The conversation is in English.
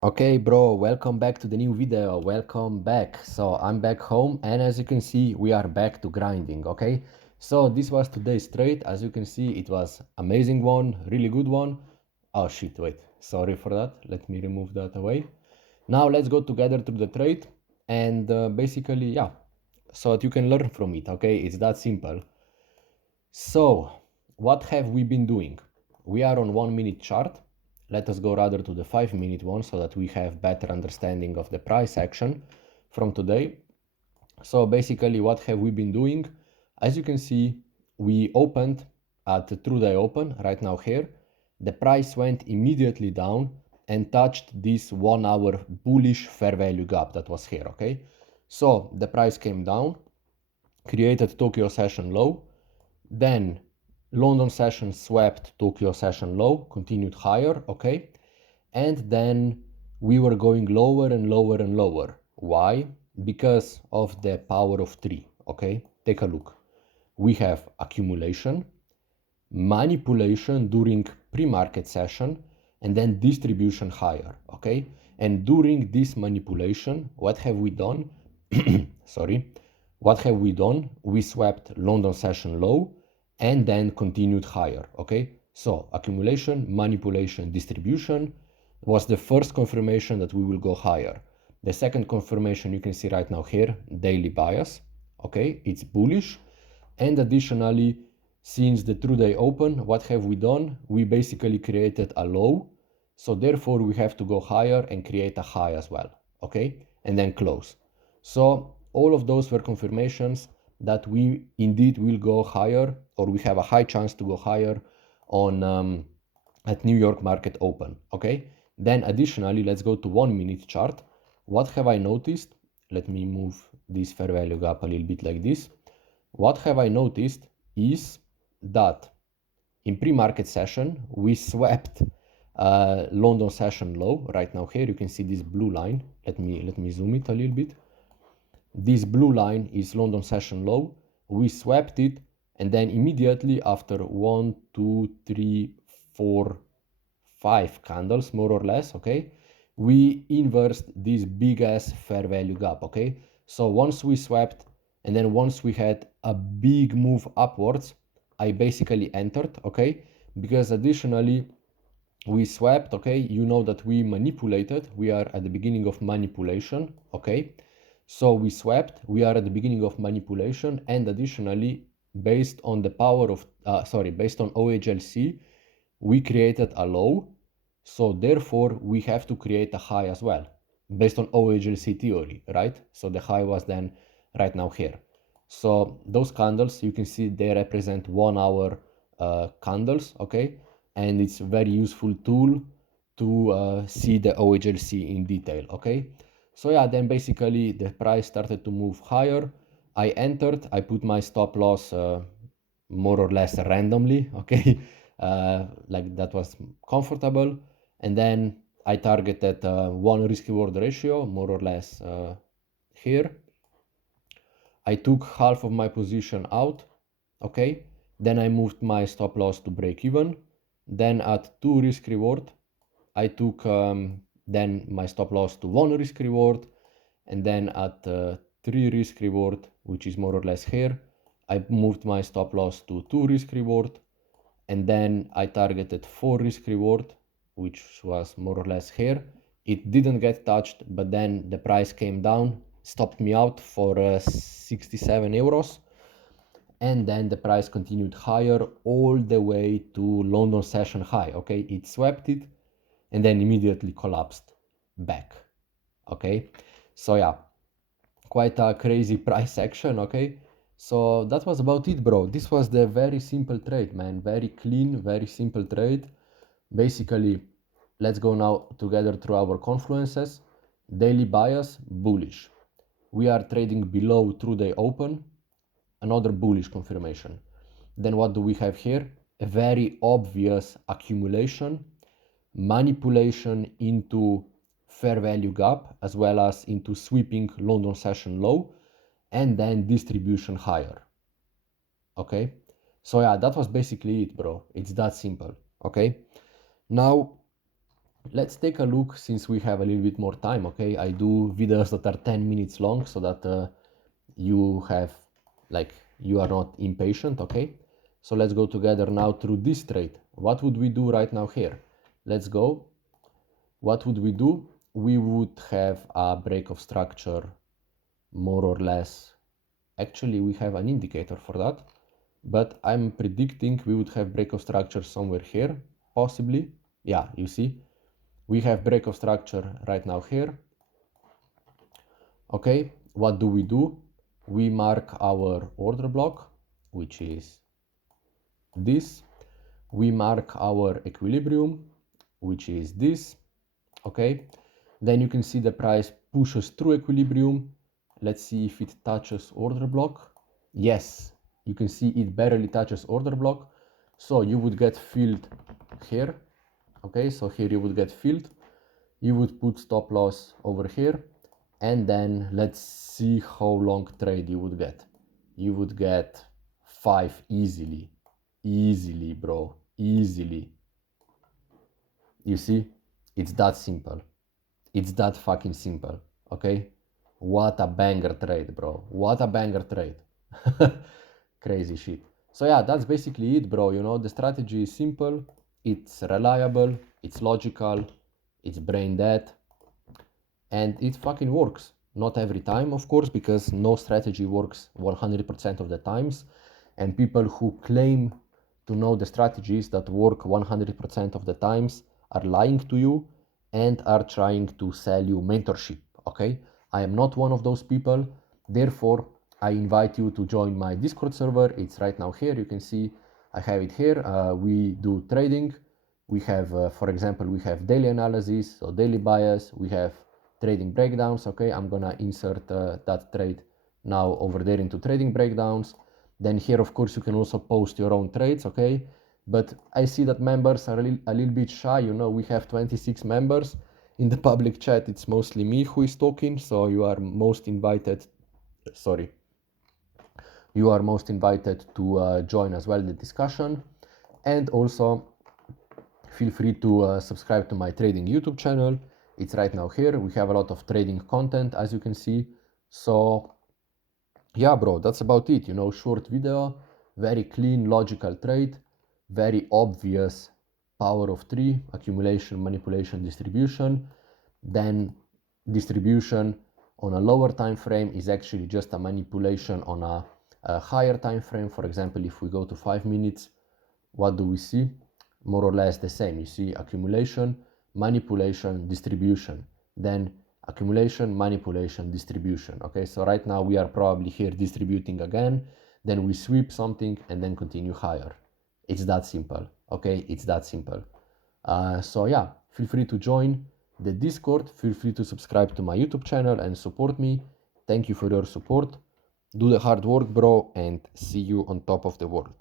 Okay, bro, welcome back to the new video. Welcome back. So I'm back home, and as you can see, we are back to grinding. Okay, so this was today's trade. As you can see, it was amazing one, really good one. Oh shit, wait, sorry for that. Let me remove that away. Now let's go together through the trade, and basically, yeah, so that you can learn from it. Okay, it's that simple. So, what have we been doing? We are on 1 minute chart. Let us go rather to the 5 minute one so that we have better understanding of the price action from today. So basically, what have we been doing? As you can see, we opened at the true day open right now here. The price went immediately down and touched this 1 hour bullish fair value gap that was here, okay? So the price came down, created Tokyo session low, then London session swept Tokyo session low, continued higher, okay? And then we were going lower and lower and lower. Why? Because of the power of three, okay? Take a look. We have accumulation, manipulation during pre-market session, and then distribution higher, okay? And during this manipulation, what have we done? Sorry. What have we done? We swept London session low and then continued higher, okay? So accumulation, manipulation, distribution was the first confirmation that we will go higher. The second confirmation you can see right now here, daily bias, okay? It's bullish. And additionally, since the true day open, what have we done? We basically created a low. So therefore we have to go higher and create a high as well, okay? And then close. So all of those were confirmations that we indeed will go higher, or we have a high chance to go higher on at New York market open, okay? Then additionally, let's go to 1 minute chart. What have I noticed? Let me move this fair value gap a little bit like this. What have I noticed is that in pre-market session, we swept London session low. Right now here, you can see this blue line. Let me zoom it a little bit. This blue line is London session low. We swept it, and then immediately after 1, 2, 3, 4, 5 candles, more or less, okay, we inversed this big ass fair value gap, okay? So once we swept, and then once we had a big move upwards, I basically entered, okay? Because additionally, we swept, okay? You know that we manipulated. We are at the beginning of manipulation, okay? So we swept. We are at the beginning of manipulation, and additionally, based on the power of, based on OHLC, we created a low. So therefore, we have to create a high as well, based on OHLC theory, right? So the high was then right now here. So those candles, you can see they represent 1 hour candles, okay? And it's a very useful tool to see the OHLC in detail, okay? So yeah, then basically the price started to move higher. I entered, I put my stop loss more or less randomly, okay? Like that was comfortable. And then I targeted one risk reward ratio, more or less here. I took half of my position out, okay? Then I moved my stop loss to break even. Then at 2 risk reward, I took then my stop loss to 1 risk reward. And then at 3 risk reward, which is more or less here, I moved my stop loss to 2 risk reward. And then I targeted 4 risk reward, which was more or less here. It didn't get touched, but then the price came down, stopped me out for 67 euros. And then the price continued higher all the way to London session high, okay? It swept it and then immediately collapsed back, okay? So yeah, quite a crazy price action, okay? So that was about it, bro. This was the very simple trade, man. Very clean, very simple trade. Basically, let's go now together through our confluences. Daily bias, bullish. We are trading below through the open, another bullish confirmation. Then what do we have here? A very obvious accumulation, manipulation into fair value gap, as well as into sweeping London session low, and then distribution higher. Okay, so yeah, that was basically it, bro. It's that simple. Okay, now Let's take a look since we have a little bit more time, okay? I do videos that are 10 minutes long so that you have, like, you are not impatient, okay? So let's go together now through this trade. What would we do right now here? Let's go. What would we do? We would have a break of structure, more or less. Actually, we have an indicator for that, but I'm predicting we would have break of structure somewhere here, possibly. Yeah, you see, we have break of structure right now here. Okay, what do? We mark our order block, which is this. We mark our equilibrium, which is this. Okay, then you can see the price pushes through equilibrium. Let's see if it touches order block. Yes, you can see it barely touches order block. So you would get filled here. Okay, so here you would get filled. You would put stop loss over here. And then let's see how long trade you would get. You would get 5 easily. Easily, bro. Easily. You see? It's that simple. It's that fucking simple. Okay? What a banger trade, bro. What a banger trade. Crazy shit. So yeah, that's basically it, bro. You know, the strategy is simple. It's reliable. It's logical. It's brain dead. And it fucking works. Not every time, of course, because no strategy works 100% of the times. And people who claim to know the strategies that work 100% of the times are lying to you and are trying to sell you mentorship, okay? I am not one of those people. Therefore, I invite you to join my Discord server. It's right now here. You can see I have it here. We do trading. We have, for example, we have daily analysis, so daily bias. We have trading breakdowns. Okay, I'm gonna insert that trade now over there into trading breakdowns. Then here, of course, you can also post your own trades. Okay, but I see that members are a little bit shy. You know, we have 26 members in the public chat. It's mostly me who is talking, so you are most invited. Sorry, you are most invited to join as well the discussion. And also feel free to subscribe to my trading YouTube channel. It's right now here. We have a lot of trading content, as you can see. So yeah, bro, that's about it. You know, short video, very clean, logical trade, very obvious power of three, accumulation, manipulation, distribution. Then distribution on a lower time frame is actually just a manipulation on a higher time frame. For example, if we go to 5 minutes, what do we see? More or less the same. You see accumulation, manipulation, distribution. Then accumulation, manipulation, distribution. Okay, so right now we are probably here distributing again, then we sweep something and then continue higher. It's that simple. Okay, it's that simple. So yeah, feel free to join the Discord. Feel free to subscribe to my YouTube channel and support me. Thank you for your support. Do the hard work, bro, and see you on top of the world.